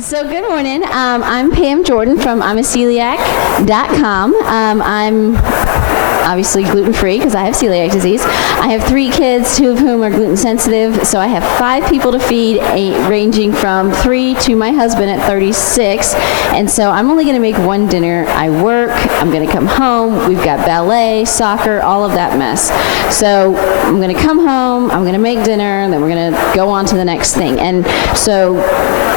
So good morning. I'm Pam Jordan from I'mACeliac.com. I'm obviously gluten-free because I have celiac disease. I have 3 kids, 2 of whom are gluten sensitive, so I have 5 people to feed, ranging from 3 to my husband at 36, and so I'm only going to make one dinner. I work, I'm going to come home, we've got ballet, soccer, all of that mess. So I'm going to come home, I'm going to make dinner, and then we're going to go on to the next thing. And so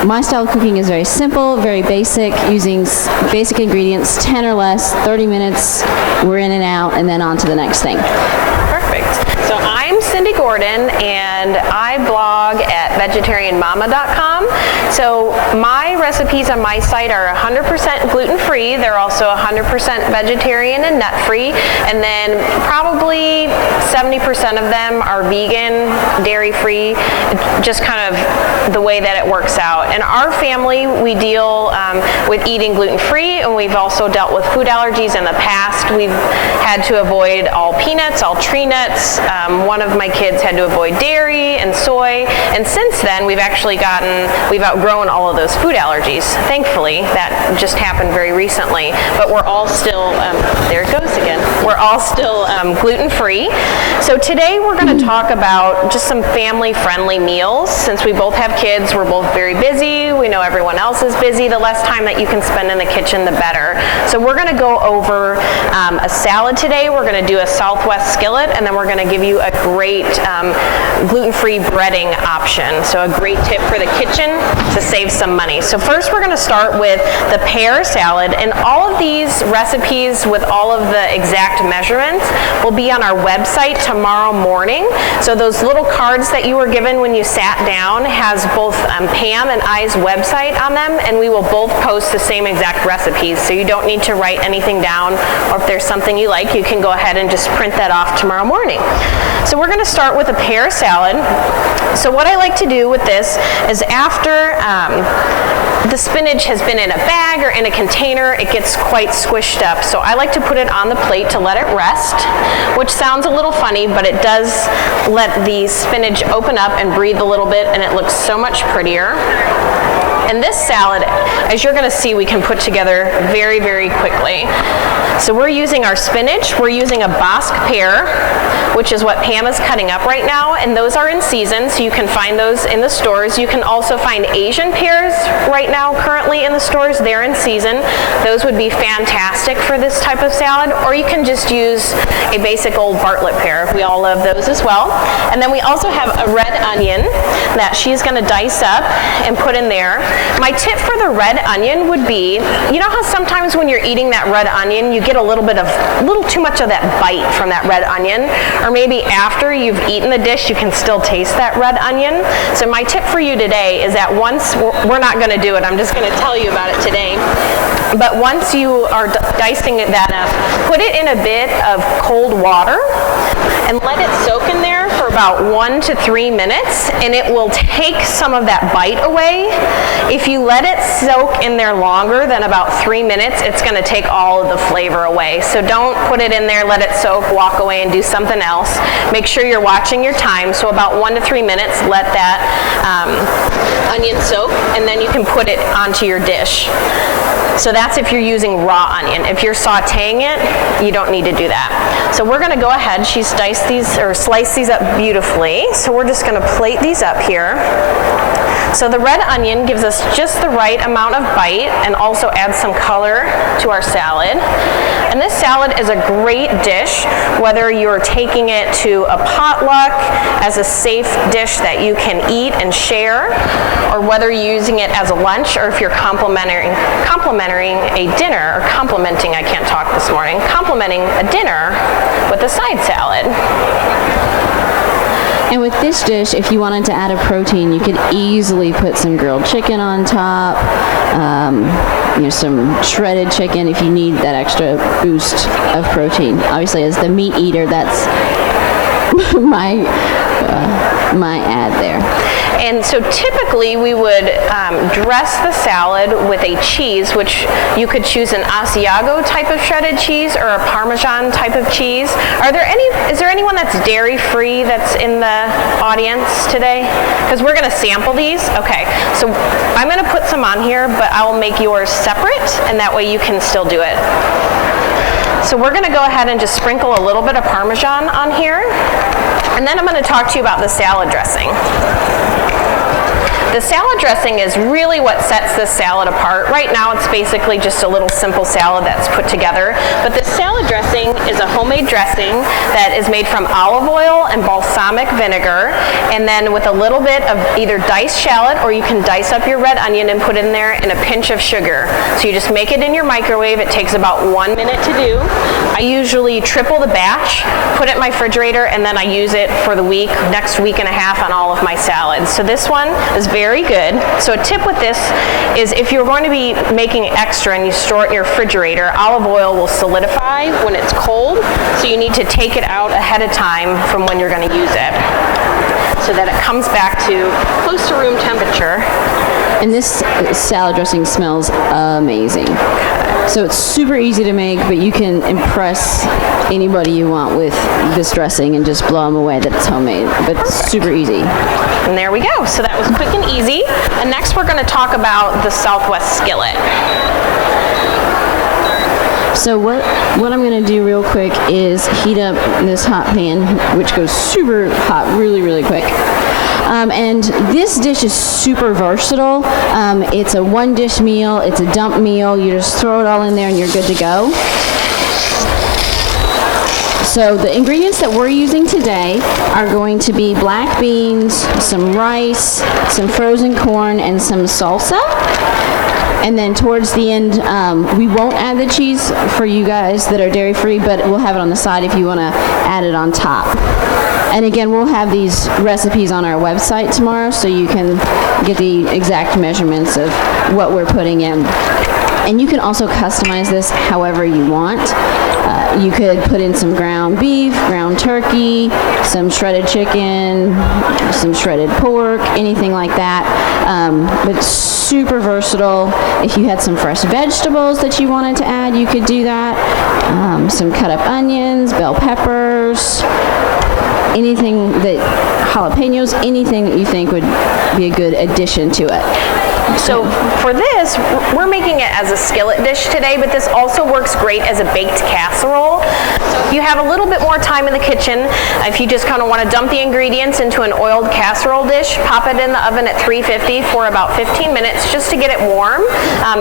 my style of cooking is very simple, very basic, using basic ingredients, 10 or less, 30 minutes, we're in and out, and then on to the next thing. Perfect. So I'm Cindy Gordon, and I blog at vegetarianmama.com. So my recipes on my site are 100% gluten-free. They're also 100% vegetarian and nut-free. And then probably 70% of them are vegan, dairy-free, just kind of the way that it works out. In our family, we deal with eating gluten-free, and we've also dealt with food allergies in the past. We've had to avoid all peanuts, all tree nuts. One of my kids had to avoid dairy and soy, and since then we've outgrown all of those food allergies. Thankfully, that just happened very recently, but we're all still, there it goes again, we're all still gluten-free. So today we're going to talk about just some family-friendly meals. Since we both have kids, we're both very busy, we know everyone else is busy, the less time that you can spend in the kitchen, the better. So we're going to go over a salad today. We're going to do a Sothwest Skillet, and then we're going to give you a great gluten-free breading option. So a great tip for the kitchen to save some money. So first we're going to start with the pear salad, and all of these recipes with all of the exact measurements will be on our website tomorrow morning. So those little cards that you were given when you sat down has both Pam and I's website on them, and we will both post the same exact recipes. So you don't need to write anything down, or if there's something you like, you can go ahead and just print that off tomorrow morning. So we're going to start with a pear salad. So what I like to do with this is after the spinach has been in a bag or in a container, it gets quite squished up. So I like to put it on the plate to let it rest, which sounds a little funny, but it does let the spinach open up and breathe a little bit, and it looks so much prettier. And this salad, as you're going to see, we can put together very, very quickly. So we're using our spinach, we're using a Basque pear, which is what Pam is cutting up right now, and those are in season, so you can find those in the stores. You can also find Asian pears right now currently in the stores. They're in season. Those would be fantastic for this type of salad, or you can just use a basic old Bartlett pear. We all love those as well. And then we also have a red onion that she's going to dice up and put in there. My tip for the red onion would be, you know how sometimes when you're eating that red onion, you get a little too much of that bite from that red onion, or maybe after you've eaten the dish, you can still taste that red onion. So my tip for you today is that once, we're not going to do it, I'm just going to tell you about it today, but once you are dicing that up, put it in a bit of cold water and let it soak in there for about 1 to 3 minutes, and it will take some of that bite away. If you let it soak in there longer than about 3 minutes, it's going to take all of the flavor away. So don't put it in there, let it soak, walk away and do something else. Make sure you're watching your time. So about 1 to 3 minutes, let that onion soak, and then you can put it onto your dish. So that's if you're using raw onion. If you're sauteing it, you don't need to do that. So we're going to go ahead. She's diced these or sliced these up beautifully. So we're just going to plate these up here. So the red onion gives us just the right amount of bite and also adds some color to our salad. And this salad is a great dish, whether you're taking it to a potluck as a safe dish that you can eat and share, or whether you're using it as a lunch, or if you're complementing a dinner, or complementing a dinner with a side salad. And with this dish, if you wanted to add a protein, you could easily put some grilled chicken on top, some shredded chicken if you need that extra boost of protein. Obviously, as the meat eater, that's my my ad there. And so typically we would dress the salad with a cheese, which you could choose an Asiago type of shredded cheese or a Parmesan type of cheese. Is there anyone that's dairy free that's in the audience today? Because we're going to sample these. Okay, so I'm going to put some on here, but I will make yours separate, and that way you can still do it. So we're going to go ahead and just sprinkle a little bit of Parmesan on here, and then I'm going to talk to you about the salad dressing. The salad dressing is really what sets this salad apart. Right now it's basically just a little simple salad that's put together, but the salad dressing is a homemade dressing that is made from olive oil and balsamic vinegar, and then with a little bit of either diced shallot, or you can dice up your red onion and put in there, and a pinch of sugar. So you just make it in your microwave. It takes about 1 minute to do. I usually triple the batch, put it in my refrigerator, and then I use it for the next week and a half on all of my salads. So this one is very good. So a tip with this is if you're going to be making extra and you store it in your refrigerator, olive oil will solidify when it's cold, so you need to take it out ahead of time from when you're going to use it so that it comes back to close to room temperature. And this salad dressing smells amazing. So it's super easy to make, but you can impress anybody you want with this dressing and just blow them away that it's homemade. But it's super easy. And there we go. So that was quick and easy. And next we're going to talk about the Sothwest Skillet. So what I'm going to do real quick is heat up this hot pan, which goes super hot really, really quick. And this dish is super versatile. It's a one dish meal, it's a dump meal. You just throw it all in there and you're good to go. So the ingredients that we're using today are going to be black beans, some rice, some frozen corn, and some salsa. And then towards the end, we won't add the cheese for you guys that are dairy free, but we'll have it on the side if you want to add it on top. And again, we'll have these recipes on our website tomorrow, so you can get the exact measurements of what we're putting in. And you can also customize this however you want. You could put in some ground beef, ground turkey, some shredded chicken, some shredded pork, anything like that. But it's super versatile. If you had some fresh vegetables that you wanted to add, you could do that. Some cut up onions, bell peppers, anything that, jalapenos, anything that you think would be a good addition to it. So for this, we're making it as a skillet dish today, but this also works great as a baked casserole. So if you have a little bit more time in the kitchen, if you just kind of want to dump the ingredients into an oiled casserole dish, pop it in the oven at 350 for about 15 minutes just to get it warm.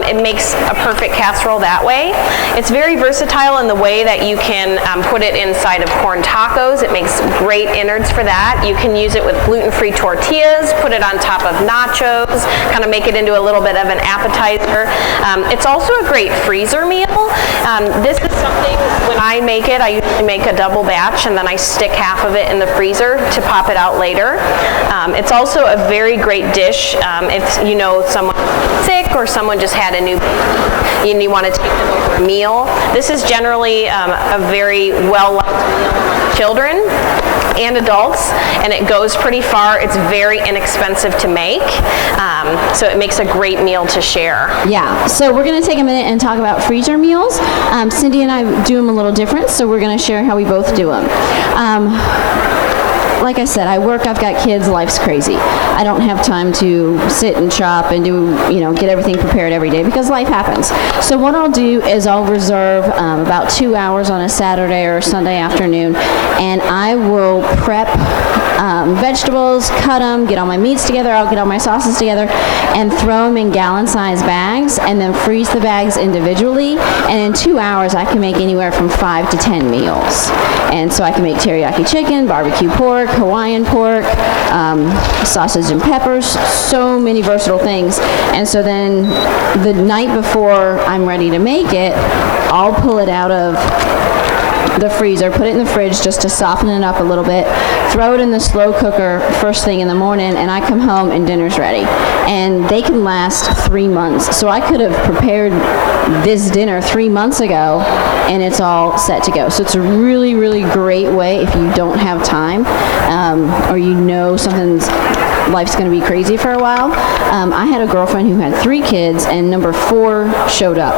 It makes a perfect casserole that way. It's very versatile in the way that you can put it inside of corn tacos. It makes great innards for that. You can use it with gluten-free tortillas, put it on top of nachos, kind of make it into a little bit of an appetizer. It's also a great freezer meal. This is something, when I make it, I usually make a double batch and then I stick half of it in the freezer to pop it out later. It's also a very great dish if you know someone sick or someone just had a new baby and you want to take them over a meal. This is generally a very well-liked meal among children and adults, and it goes pretty far. It's very inexpensive to make, so it makes a great meal to share. Yeah, so we're going to take a minute and talk about freezer meals. Cindy and I do them a little different, so we're going to share how we both do them. Like I said, I work, I've got kids, life's crazy. I don't have time to sit and chop and do, get everything prepared every day because life happens. So what I'll do is I'll reserve about 2 hours on a Saturday or Sunday afternoon, and I will prep vegetables, cut them, get all my meats together, I'll get all my sauces together, and throw them in gallon-sized bags, and then freeze the bags individually. And in 2 hours, I can make anywhere from 5 to 10 meals. And so I can make teriyaki chicken, barbecue pork, Hawaiian pork, sausage and peppers, so many versatile things. And so then the night before I'm ready to make it, I'll pull it out of the freezer, put it in the fridge just to soften it up a little bit, throw it in the slow cooker first thing in the morning, and I come home and dinner's ready. And they can last 3 months. So I could have prepared this dinner 3 months ago and it's all set to go. So it's a really, really great way if you don't have time, or you know life's going to be crazy for a while. I had a girlfriend who had 3 kids, and number 4 showed up,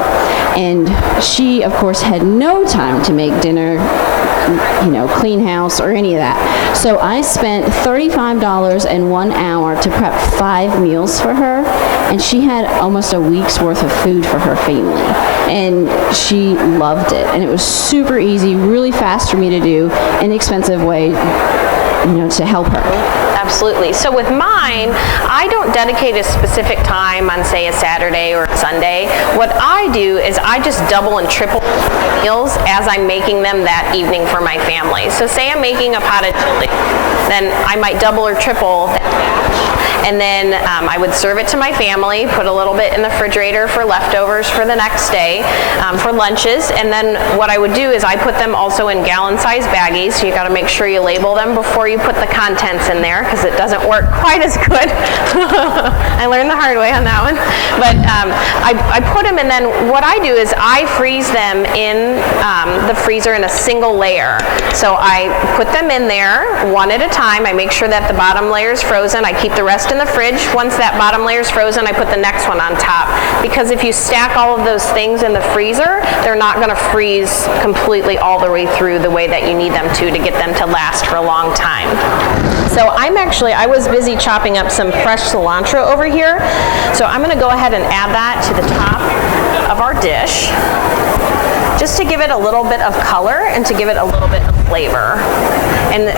and she, of course, had no time to make dinner, clean house or any of that. So I spent $35 and 1 hour to prep 5 meals for her, and she had almost a week's worth of food for her family, and she loved it. And it was super easy, really fast for me to do, inexpensive way, to help her. Absolutely. So with mine, I don't dedicate a specific time on, say, a Saturday or a Sunday. What I do is I just double and triple meals as I'm making them that evening for my family. So say I'm making a pot of chili, then I might double or triple that batch. And then I would serve it to my family, put a little bit in the refrigerator for leftovers for the next day, for lunches. And then what I would do is I put them also in gallon-sized baggies. So you got to make sure you label them before you put the contents in there, because it doesn't work quite as good. I learned the hard way on that one. But I put them, and then what I do is I freeze them in the freezer in a single layer. So I put them in there one at a time. I make sure that the bottom layer is frozen. I keep the rest in the fridge. Once that bottom layer is frozen, I put the next one on top. Because if you stack all of those things in the freezer, they're not going to freeze completely all the way through the way that you need them to get them to last for a long time. So I was busy chopping up some fresh cilantro over here. So I'm going to go ahead and add that to the top of our dish, just to give it a little bit of color and to give it a little bit of flavor. And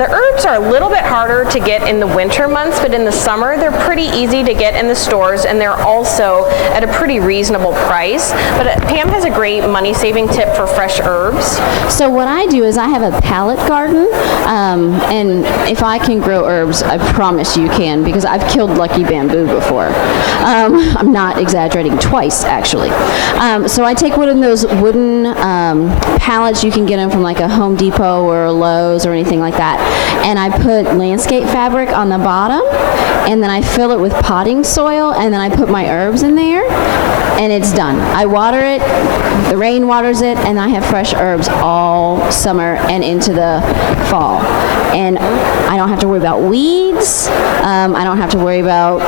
the herbs are a little bit harder to get in the winter months, but in the summer they're pretty easy to get in the stores, and they're also at a pretty reasonable price. But Pam has a great money-saving tip for fresh herbs. So what I do is I have a pallet garden, and if I can grow herbs, I promise you can, because I've killed lucky bamboo before. I'm not exaggerating, twice actually. So I take one of those wooden pallets. You can get them from like a Home Depot or a Lowe's or anything like that, and I put landscape fabric on the bottom, and then I fill it with potting soil, and then I put my herbs in there, and it's done. I water it, the rain waters it, and I have fresh herbs all summer and into the fall. And I don't have to worry about weeds. I don't have to worry about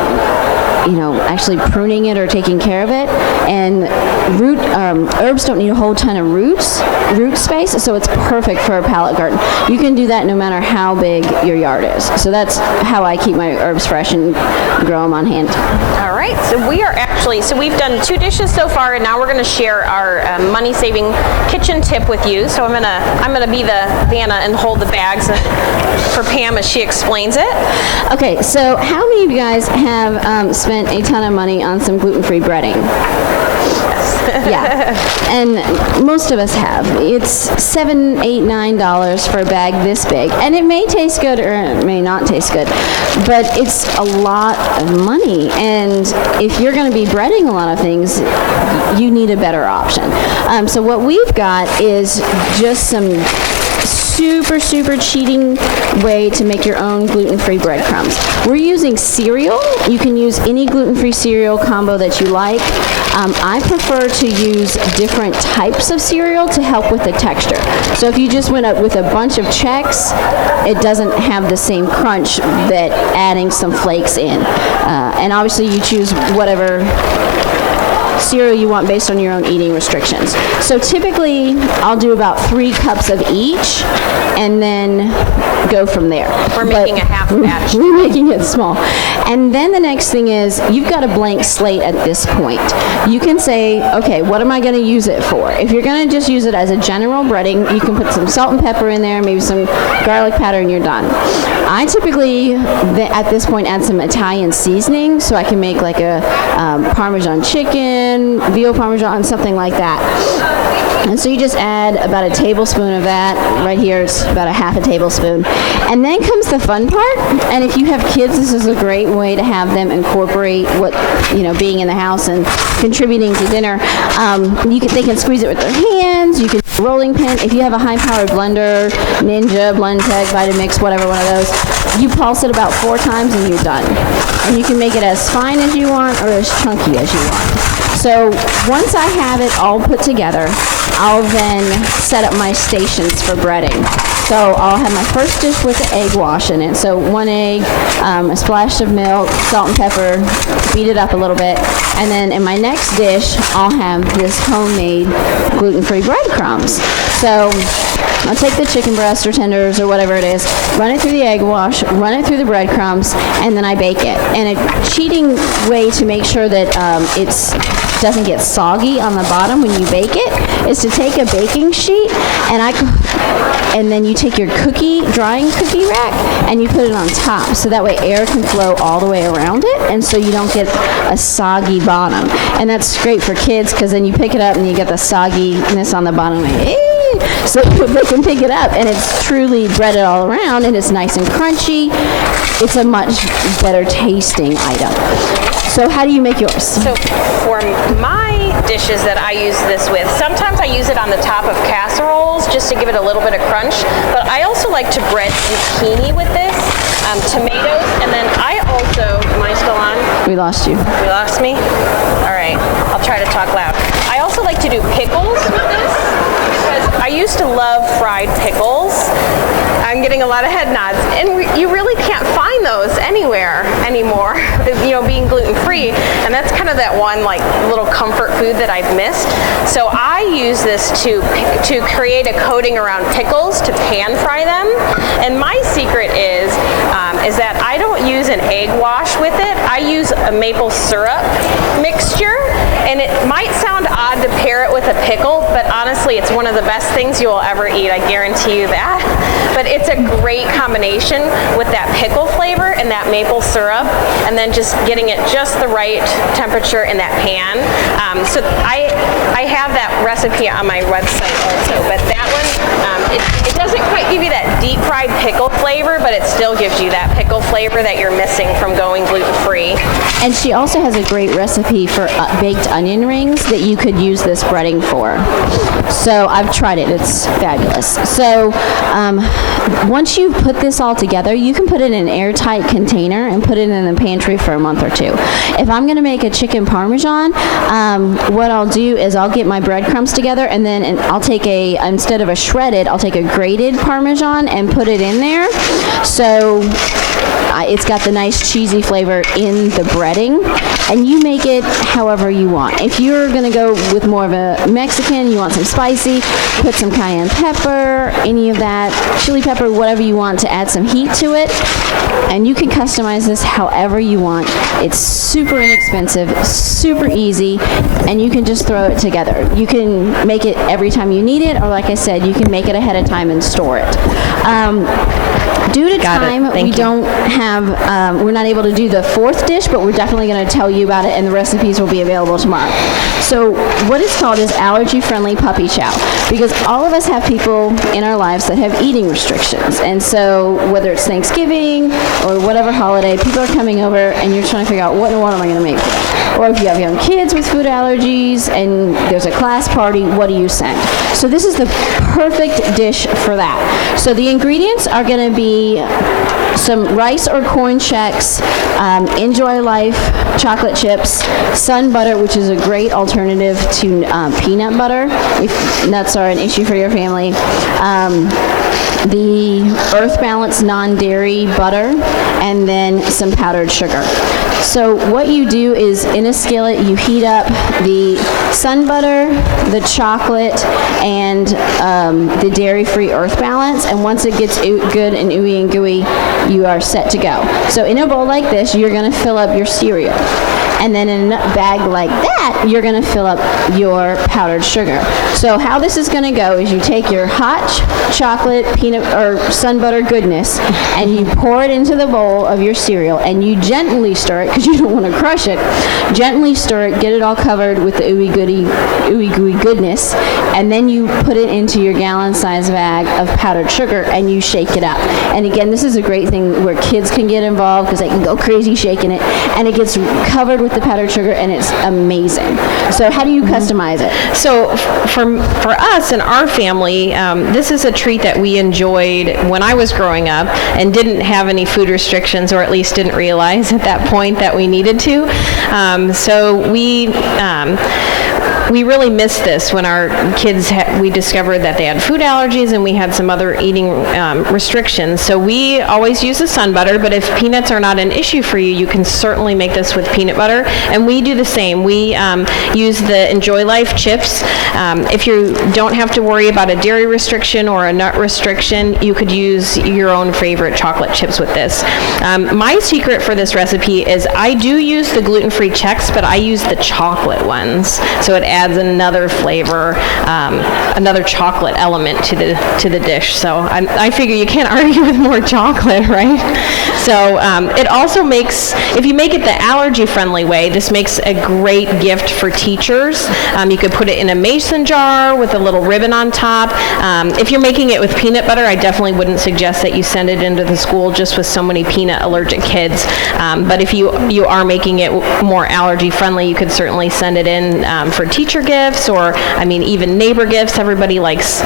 actually pruning it or taking care of it. And herbs don't need a whole ton of root space, so it's perfect for a pallet garden. You can do that no matter how big your yard is. So that's how I keep my herbs fresh and grow them on hand. All right, so we've done 2 dishes so far, and now we're going to share our money-saving kitchen tip with you. So I'm gonna be the Vanna and hold the bags for Pam as she explains it. Okay, so how many of you guys have spent a ton of money on some gluten-free breading? Yeah, and most of us have. It's $7, $8, $9 for a bag this big, and it may taste good or it may not taste good, but it's a lot of money. And if you're going to be breading a lot of things, you need a better option. So what we've got is just some super cheating way to make your own gluten-free breadcrumbs. We're using cereal. You can use any gluten-free cereal combo that you like. I prefer to use different types of cereal to help with the texture. So if you just went up with a bunch of Chex, it doesn't have the same crunch that adding some flakes in. And obviously you choose whatever cereal you want based on your own eating restrictions. So typically I'll do about 3 cups of each and then go from there. We're making a half batch. We're making it small. And then the next thing is you've got a blank slate at this point. You can say, okay, what am I going to use it for? If you're going to just use it as a general breading, you can put some salt and pepper in there, maybe some garlic powder, and you're done. I typically, at this point, add some Italian seasoning, so I can make like a Parmesan chicken, veal Parmesan, something like that. And so you just add about a tablespoon of that. Right here it's about a half a tablespoon. And then comes the fun part. And if you have kids, this is a great way to have them incorporate what, being in the house and contributing to dinner. They can squeeze it with their hands. You can rolling pin. If you have a high-powered blender, Ninja, Blendtec, Vitamix, whatever one of those, you pulse it about 4 times and you're done. And you can make it as fine as you want or as chunky as you want. So once I have it all put together, I'll then set up my stations for breading. So I'll have my first dish with the egg wash in it. So 1 egg, a splash of milk, salt and pepper, beat it up a little bit. And then in my next dish, I'll have this homemade gluten-free breadcrumbs. So I'll take the chicken breast or tenders or whatever it is, run it through the egg wash, run it through the breadcrumbs, and then I bake it. And a cheating way to make sure that it doesn't get soggy on the bottom when you bake it is to take a baking sheet and then you take your drying cookie rack, and you put it on top. So that way air can flow all the way around it, and so you don't get a soggy bottom. And that's great for kids because then you pick it up and you get the sogginess on the bottom. So they can pick it up, and it's truly breaded all around, and it's nice and crunchy. It's a much better tasting item. So how do you make yours? So for my dishes that I use this with, sometimes I use it on the top of casseroles just to give it a little bit of crunch, but I also like to bread zucchini with this, tomatoes, and then I also, am I still on? We lost you. You lost me? All right, I'll try to talk loud. I also like to do pickles with this because I used to love fried pickles. I'm getting a lot of head nods, and you really can't find those anywhere anymore, being gluten-free, and that's kind of that one like little comfort food that I've missed. So I use this to create a coating around pickles to pan fry them, and my secret is that I don't use an egg wash with it. I use a maple syrup mixture, and it might sound odd to pair it with a pickle, but honestly, it's one of the best things you will ever eat. I guarantee you that. But it's a great combination with that pickle flavor and that maple syrup, and then just getting it just the right temperature in that pan. So I have that recipe on my website also, but that one, it doesn't quite give you that deep fried pickle flavor, but it still gives you that pickle flavor that you're missing from going gluten-free. And she also has a great recipe for baked onion rings that you could use this breading for. So I've tried it. It's fabulous. So once you put this all together, you can put it in an airtight container and put it in the pantry for a month or two. If I'm going to make a chicken parmesan, what I'll do is I'll get my breadcrumbs together, and then I'll take instead of a shredded, I'll take a grated parmesan and put it in there. So it's got the nice cheesy flavor in the breading, and you make it however you want. If you're going to go with more of a Mexican, you want some spicy, put some cayenne pepper, any of that, chili pepper, whatever you want to add some heat to it, and you can customize this however you want. It's super inexpensive, super easy, and you can just throw it together. You can make it every time you need it, or like I said, you can make it ahead of time and store it. Due to time, we're not able to do the fourth dish, but we're definitely going to tell you about it, and the recipes will be available tomorrow. So what it's called is allergy-friendly puppy chow, because all of us have people in our lives that have eating restrictions. And so whether it's Thanksgiving or whatever holiday, people are coming over, and you're trying to figure out what in the world am I going to make for them? Or if you have young kids with food allergies and there's a class party, what do you send? So this is the perfect dish for that. So the ingredients are going to be some rice or corn checks, Enjoy Life chocolate chips, Sun butter, which is a great alternative to peanut butter if nuts are an issue for your family, the Earth Balance non-dairy butter, and then some powdered sugar. So what you do is in a skillet you heat up the Sun butter, the chocolate, and the dairy-free Earth Balance, and once it gets good and ooey and gooey, you are set to go. So in a bowl like this, you're going to fill up your cereal. And then in a bag like that, you're going to fill up your powdered sugar. So how this is going to go is you take your hot chocolate, peanut, or Sun butter goodness, and you pour it into the bowl of your cereal, and you gently stir it, because you don't want to crush it. Gently stir it, get it all covered with the ooey gooey goodness, and then you put it into your gallon-sized bag of powdered sugar, and you shake it up. And again, this is a great thing where kids can get involved, because they can go crazy shaking it, and it gets covered with the powdered sugar, and it's amazing. So how do you customize it? So for us and our family, this is a treat that we enjoyed when I was growing up and didn't have any food restrictions, or at least didn't realize at that point that we needed to. So we really missed this when our kids, we discovered that they had food allergies and we had some other eating restrictions. So we always use the sun butter, but if peanuts are not an issue for you, you can certainly make this with peanut butter. And we do the same. We use the Enjoy Life chips. If you don't have to worry about a dairy restriction or a nut restriction, you could use your own favorite chocolate chips with this. My secret for this recipe is I do use the gluten-free Chex, but I use the chocolate ones. So it adds another flavor, another chocolate element to the dish. So I figure you can't argue with more chocolate, right? So it also makes, if you make it the allergy-friendly way, this makes a great gift for teachers. You could put it in a mason jar with a little ribbon on top. If you're making it with peanut butter, I definitely wouldn't suggest that you send it into the school just with so many peanut allergic kids. But if you are making it more allergy-friendly, you could certainly send it in for teacher gifts, or even neighbor gifts. Everybody likes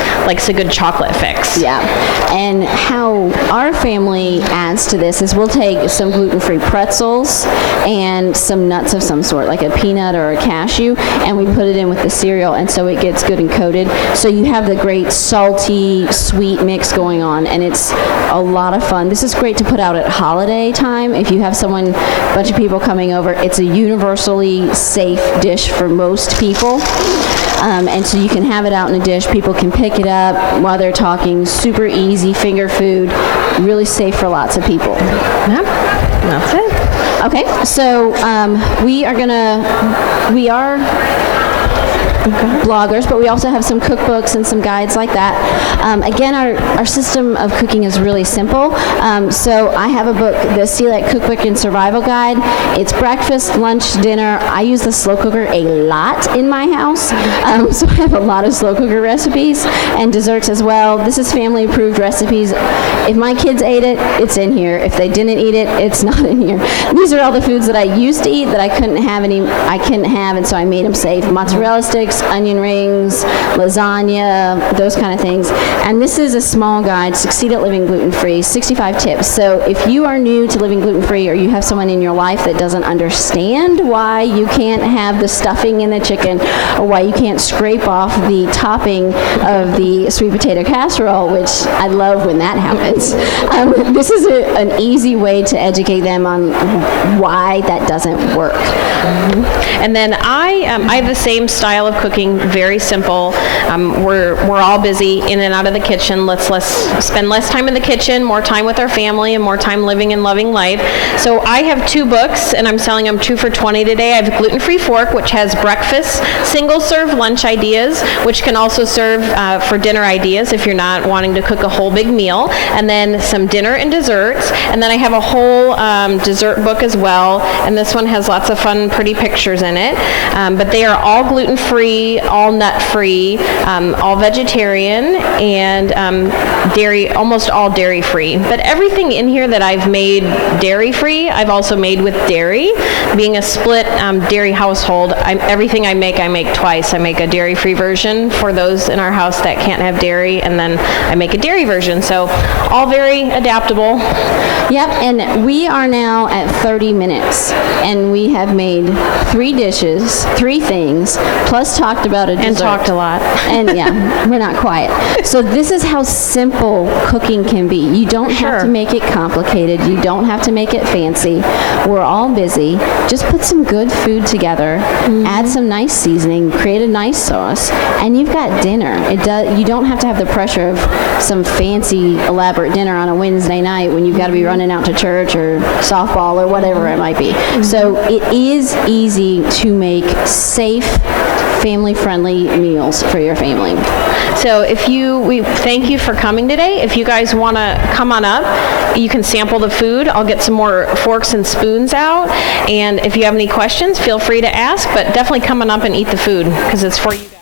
a good chocolate fix. Yeah, and how our family adds to this is we'll take some gluten-free pretzels and some nuts of some sort, like a peanut or a cashew, and we put it in with the cereal, and so it gets good and coated. So you have the great salty, sweet mix going on, and it's a lot of fun. This is great to put out at holiday time. If you have a bunch of people coming over, it's a universally safe dish for most people. And so you can have it out in a dish. People can pick it up while they're talking. Super easy, finger food, really safe for lots of people. Yep, that's it. Okay, so we are bloggers, but we also have some cookbooks and some guides like that. Again, our system of cooking is really simple. So I have a book, the Celiac Cookbook and Survival Guide. It's breakfast, lunch, dinner. I use the slow cooker a lot in my house, so I have a lot of slow cooker recipes and desserts as well. This is family approved recipes. If my kids ate it, it's in here. If they didn't eat it, it's not in here. These are all the foods that I used to eat that I couldn't have, and so I made them safe. Mozzarella sticks, onion rings, lasagna, those kind of things. And this is a small guide, Succeed at Living Gluten-Free, 65 tips. So if you are new to living gluten-free, or you have someone in your life that doesn't understand why you can't have the stuffing in the chicken, or why you can't scrape off the topping of the sweet potato casserole, which I love when that happens, this is an easy way to educate them on why that doesn't work. And then I have the same style of cooking, very simple. We're all busy in and out of the kitchen. Let's spend less time in the kitchen, more time with our family, and more time living and loving life. So I have 2 books, and I'm selling them 2 for $20 today. I have Gluten Free Fork, which has breakfast, single-serve lunch ideas, which can also serve for dinner ideas if you're not wanting to cook a whole big meal, and then some dinner and desserts. And then I have a whole dessert book as well, and this one has lots of fun, pretty pictures in it. But they are all gluten-free, all nut-free, all vegetarian, and almost all dairy-free. But everything in here that I've made dairy-free, I've also made with dairy. Being a split dairy household, everything I make twice. I make a dairy-free version for those in our house that can't have dairy, and then I make a dairy version. So all very adaptable. Yep, and we are now at 30 minutes, and we have made 3 dishes, 3 things, plus talked about a dessert. And talked a lot. And yeah, we're not quiet. So this is how simple cooking can be. You don't have to make it complicated. You don't have to make it fancy. We're all busy. Just put some good food together, add some nice seasoning, create a nice sauce, and you've got dinner. You don't have to have the pressure of some fancy, elaborate dinner on a Wednesday night when you've got to be running out to church or softball or whatever it might be. So it is easy to make safe, family-friendly meals for your family. So we thank you for coming today. If you guys want to come on up, you can sample the food. I'll get some more forks and spoons out. And if you have any questions, feel free to ask, but definitely come on up and eat the food because it's for you guys.